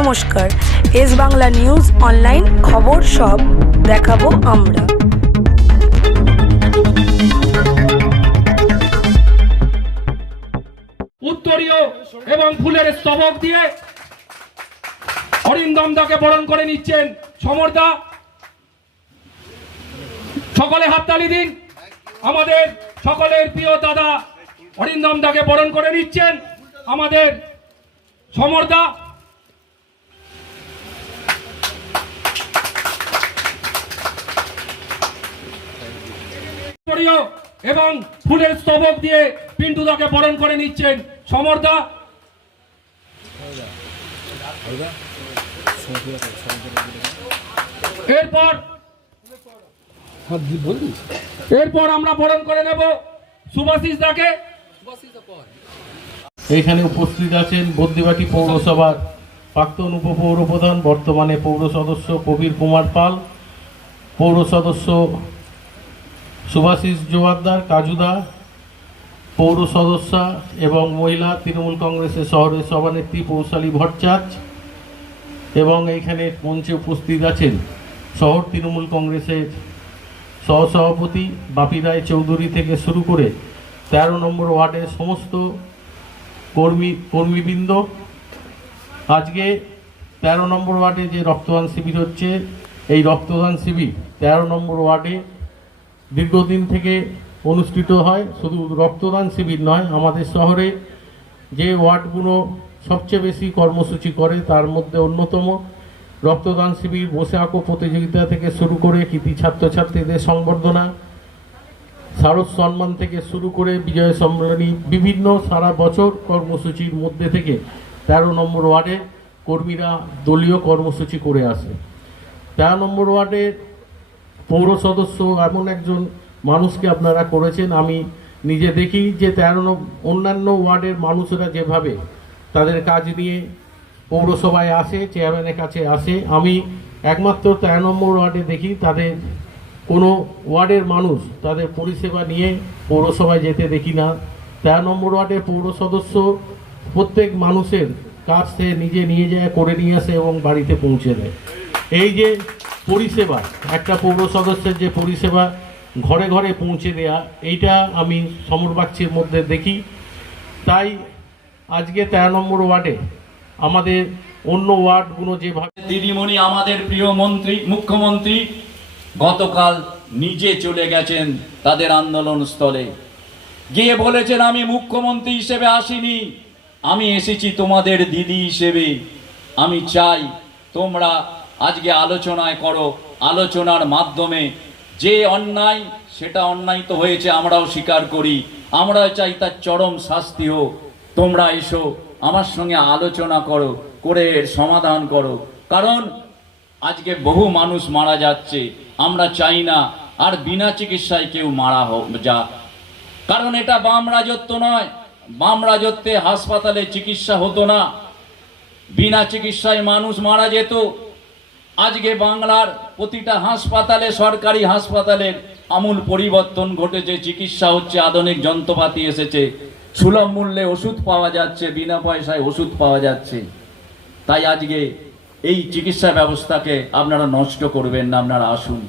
নমস্কার। S Bangla news online খবর সব দেখাবো আমরা। উত্তরীয় এবং ফুলের স্তবক দিয়ে অরিন্দম দাকে বরণ করে নিচ্ছেন সমরদা। সকলে হাততালি দিন। আমাদের সকলের প্রিয় দাদা অরিন্দম দাকে বরণ করে নিচ্ছেন আমাদের সমরদা। এবং ফুলের স্তবক দিয়ে পিন্টুদাকে বরণ করে নিচ্ছেন সমরদা। এরপর এরপর আমরা বরণ করে নেব সুভাষিস দাকে। এখানে উপস্থিত আছেন বদ্যিবাটি পৌরসভার প্রাক্তন উপপৌর প্রধান বর্তমানে পৌর সদস্য প্রবীর কুমার পাল, পৌর সদস্য সুভাষিস জোয়ারদার, কাজুদা, পৌর সদস্যা এবং মহিলা তৃণমূল কংগ্রেসের শহরের সভানেত্রী পৌশালী ভট্টাচার্য এবং এইখানে মঞ্চে উপস্থিত আছেন শহর তৃণমূল কংগ্রেসের সহসভাপতি বাপি রায় চৌধুরী থেকে শুরু করে তেরো নম্বর ওয়ার্ডের সমস্ত কর্মী, কর্মীবৃন্দ। আজকে তেরো নম্বর ওয়ার্ডে যে রক্তদান শিবির হচ্ছে, এই রক্তদান শিবির তেরো নম্বর ওয়ার্ডে দীর্ঘদিন থেকে অনুষ্ঠিত হয়, শুধু রক্তদান শিবির নয়, আমাদের শহরে যে ওয়ার্ডগুলো সবচেয়ে বেশি কর্মসূচি করে, তার মধ্যে অন্যতম রক্তদান শিবির, বসে আঁকো প্রতিযোগিতা থেকে শুরু করে কৃতি ছাত্রছাত্রীদের সংবর্ধনা, শারদ সম্মান থেকে শুরু করে বিজয় সম্মেলনী, বিভিন্ন সারা বছর কর্মসূচির মধ্যে থেকে তেরো নম্বর ওয়ার্ডে কর্মীরা দলীয় কর্মসূচি করে আসে। তেরো নম্বর ওয়ার্ডের পৌর সদস্য এমন একজন মানুষকে আপনারা করেছেন। আমি নিজে দেখি যে তেরো অন্যান্য ওয়ার্ডের মানুষেরা যেভাবে তাদের কাজ নিয়ে পৌরসভায় আসে, চেয়ারম্যানের কাছে আসে, আমি একমাত্র তেরো নম্বর ওয়ার্ডে দেখি তাদের কোনো ওয়ার্ডের মানুষ তাদের পরিষেবা নিয়ে পৌরসভায় যেতে দেখি না। তেরো নম্বর ওয়ার্ডের পৌর সদস্য প্রত্যেক মানুষের কাজ সে নিজে নিয়ে যায়, করে নিয়ে আসে এবং বাড়িতে পৌঁছে দেয়। এই যে পরিষেবা, একটা পৌর সদস্যের যে পরিষেবা ঘরে ঘরে পৌঁছে দেয়া, এইটা আমি সমরবাচ্যের মধ্যে দেখি। তাই আজকে তেরো নম্বর ওয়ার্ডে আমাদের অন্য ওয়ার্ডগুলো যেভাবে দিদিমণি আমাদের প্রিয় মন্ত্রী, মুখ্যমন্ত্রী, গতকাল নিজে চলে গেছেন তাদের আন্দোলন স্থলে। গিয়ে বলেছেন, আমি মুখ্যমন্ত্রী হিসেবে আসিনি, আমি এসেছি তোমাদের দিদি হিসেবে। আমি চাই তোমরা আজকে আলোচনায় করো, আলোচনার মাধ্যমে যে অন্যায়, সেটা অন্যায় তো হয়েছে, আমরাও স্বীকার করি। আমরাও চাই তার চরম শাস্তি হোক। তোমরা এসো, আমার সঙ্গে আলোচনা করো, করে এর সমাধান করো। কারণ আজকে বহু মানুষ মারা যাচ্ছে, আমরা চাই না, আর বিনা চিকিৎসায় কেউ মারা হোক যাক কারণ এটা বাম রাজত্ব নয়। বাম রাজত্বে হাসপাতালে চিকিৎসা হতো না। বিনা চিকিৎসায় মানুষ মারা যেত। আজকে বাংলার প্রতিটা হাসপাতালে, সরকারি হাসপাতালের আমূল পরিবর্তন ঘটেছে, চিকিৎসা হচ্ছে, আধুনিক যন্ত্রপাতি এসেছে, সুলভ মূল্যে ওষুধ পাওয়া যাচ্ছে, বিনা পয়সায় ওষুধ পাওয়া যাচ্ছে। তাই আজকে এই চিকিৎসা ব্যবস্থাকে আপনারা নষ্ট করবেন না, আপনারা আসুন।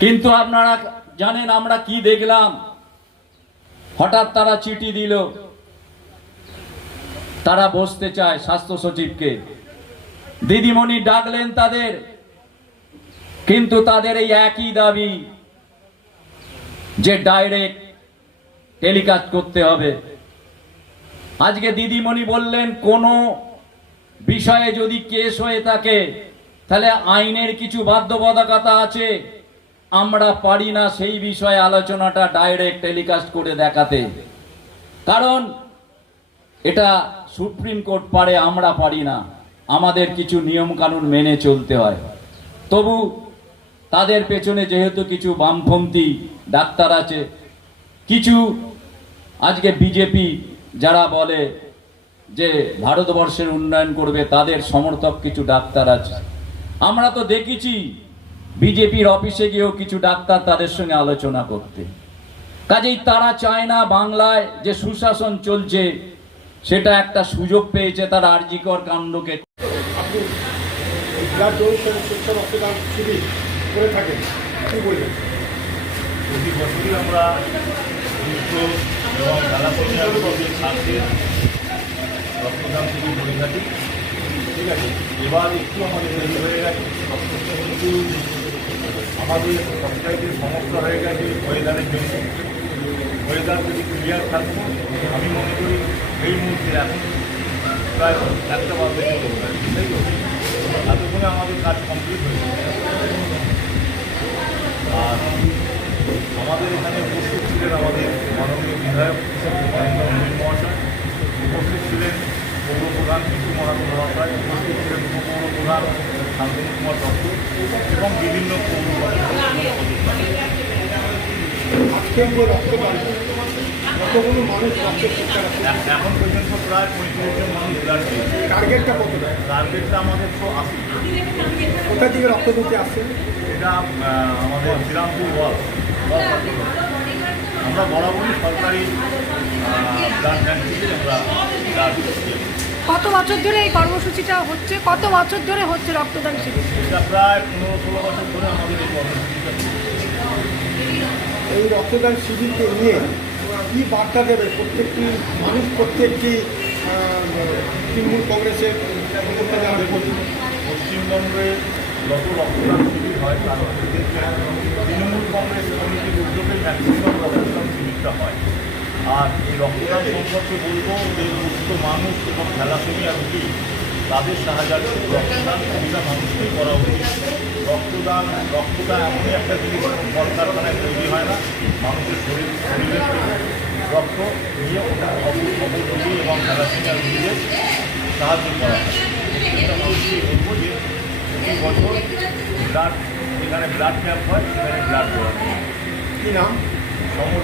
কিন্তু আপনারা জানেন, আমরা কি দেখলাম? হঠাৎ তারা চিঠি দিল। তারা বসতে চায় স্বাস্থ্য সচিবকে। দিদিমণি ডাকলেন তাদের। কিন্তু তাদের এই একই দাবি যে ডাইরেক্ট টেলিকাস্ট করতে হবে। আজকে দিদিমণি বললেন, কোনো বিষয়ে যদি কেস হয়ে থাকে, তাহলে আইনের কিছু বাধ্যবাধকতা আছে। আমরা পারি না সেই বিষয়ে আলোচনাটা ডাইরেক্ট টেলিকাস্ট করে দেখাতে। কারণ এটা সুপ্রিম কোর্ট পারে, আমরা পারি না। আমাদের কিছু নিয়ম কানুন মেনে চলতে হয়। তবু তাদের পেছনে যেহেতু কিছু বামপন্থী ডাক্তার আছে, কিছু আজকে বিজেপি যারা বলে যে ভারতবর্ষের উন্নয়ন করবে, তাদের সমর্থক কিছু ডাক্তার আছে। আমরা তো দেখেছি বিজেপির অফিসে গিয়েও কিছু ডাক্তার তাদের সঙ্গে আলোচনা করতে। কাজেই তারা চায় না বাংলায় যে সুশাসন চলছে, সেটা একটা সুযোগ পেয়েছে তারা আরজিকর কাণ্ডকে আপনি ব্লাড ডোনেশন স্বেচ্ছা রক্তদান শিবির করে থাকেন কী বলবেন? প্রতি বছরই আমরা দুস্থ এবং খেলাধুলা স্বাস্থ্যের রক্তদান শিবির করে থাকি। ঠিক আছে? এবার একটু আমাদের দেরি হয়ে গেছে। কিন্তু আমাদের সবচাইতে সমস্যা হয়ে গেছে ওয়েদারের জন্য। ওয়েদার যদি ক্লিয়ার থাকতো আমি মনে করি এই মুহূর্তে এখন প্রায় একটা চলে গেছে তাই তো এতক্ষণে আমাদের কাজ কমপ্লিট হয়ে গেছে আর আমাদের এখানে উপস্থিত ছিলেন আমাদের মাননীয় বিধায়ক মহাশয় উপস্থিত ছিলেন পৌর প্রধান বিষ্ণু মহাশয় উপস্থিত ছিলেন উপপৌর প্রধান শান্তনু কুমার দত্ত এবং বিভিন্ন পৌর রক্তদান কতগুলো মানুষ এখন পর্যন্ত প্রায় পঁয়ত্রিশ জন মানুষ ব্লাড দিয়েছে টার্গেটটা কতটা টার্গেটটা আমাদের তো আশি কোথা থেকে রক্ত দিতে আসছেন এটা আমাদের শ্রীরামপুর ওয়াল ওয়াল আমরা বরাবরই সরকারি ব্লাড ব্যাংক থেকে আমরা ব্লাড কত বছর ধরে এই কর্মসূচিটা হচ্ছে? কত বছর ধরে হচ্ছে রক্তদান শিবির? এটা প্রায় পনেরো ষোলো বছর ধরে আমাদের এই কর্মসূচিটা এই রক্তদান শিবিরকে নিয়ে কি বার্তা দেবে? প্রত্যেকটি মানুষ, প্রত্যেকটি তৃণমূল কংগ্রেসের পশ্চিমবঙ্গে যত রক্তদান শিবির হয়, তার মধ্যে তৃণমূল কংগ্রেস কমিটির উদ্যোগে ম্যাক্সিমাম রক্তদান শিবিরটা হয়। আর এই রক্তদান সম্পর্কে বলব যে সুস্থ মানুষ এবং থ্যালাসেমিয়া রোগী তাদের সাহায্যার্থে রক্তদান প্রতিটা মানুষকেই করা উচিত। রক্তদান রক্তদান এমনই একটা জিনিস কলকারখানায় তৈরি হয় না, মানুষের শরীর শরীরের রক্ত নিয়ে ওটা অপর রোগী এবং থ্যালাসেমিয়া রোগীদের সাহায্য করা হয়। এটা বলব যে প্রতি বছর ব্লাড যেখানে ব্লাড ক্যাম্প হয় সেখানে ব্লাড দেওয়া হয়। কি নাম? সমর